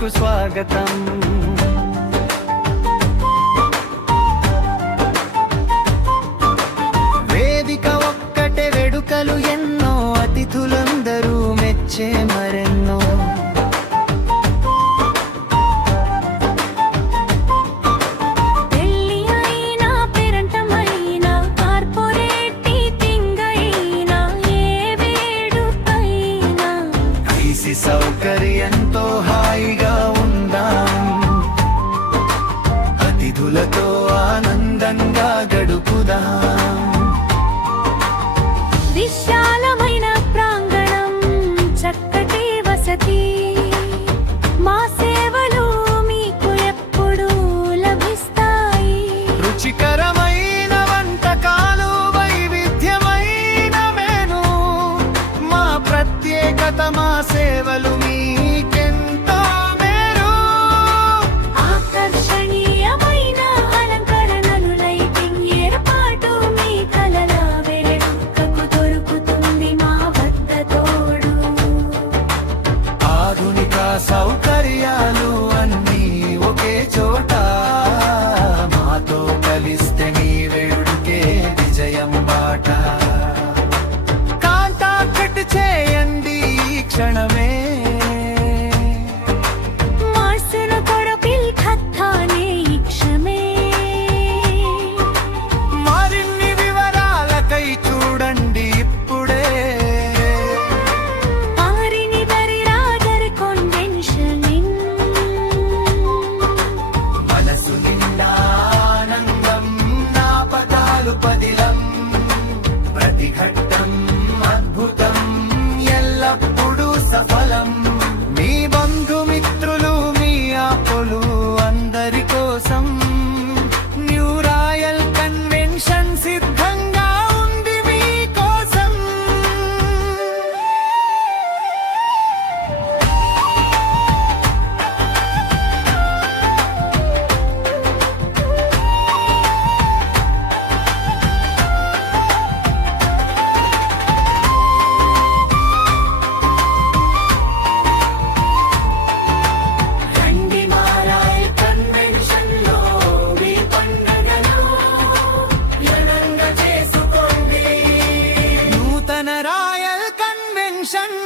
సభకు స్వాగతం. వేదిక ఒక్కటే వేడుకలు ఎన్నో, అతిథులందరూ మెచ్చే మరెన్నో. సౌకర్యంతో హాయిగా ఉందాం, అతిథులతో ఆనందంగా గడుపుదాం. విశాలమైన ప్రాంగణం, చక్కటి వసతి, మా సేవలు మీకు ఎప్పుడూ లభిస్తాయి. రుచికరమైన వంటకాలు, వైవిధ్యమైన మెను, మా ప్రత్యేకత, మా సేవలు మీకెంతో మేలు. ఆకర్షణీయమైన అలంకరణలు, లైటింగ్ ఏర్పాటు, మీ కలల వేడుకకు దొరుకుతుంది మా వద్ద తోడు. ఆధునిక సౌకర్యాలు అన్నీ ఒకే చోట, మాతో కలిస్తే మీ వేడుకే విజయం బాట. కాంటాక్ట్ చేయండి ఈ క్షణమే, మరిన్ని వివరాలకై చూడండి ఇప్పుడే మనసు నిండా ఆనందం, జ్ఞాపకాలు పదిలం, ప్రతి ఘట్టం అద్భుతం, ఎల్లప్పుడూ సఫలం. మీ బంధుమిత్రులు, మీ ఆపులు అందరి కోసం న్యూ రాయల్ కన్వెన్షన్ సిద్ధంగా ఉంది మీకోసం. రండి మా రాయల్ కన్వెన్షన్ లో, మీ పండుగను ఘనంగా చేసుకోండి. నూతన రాయల్ కన్వెన్షన్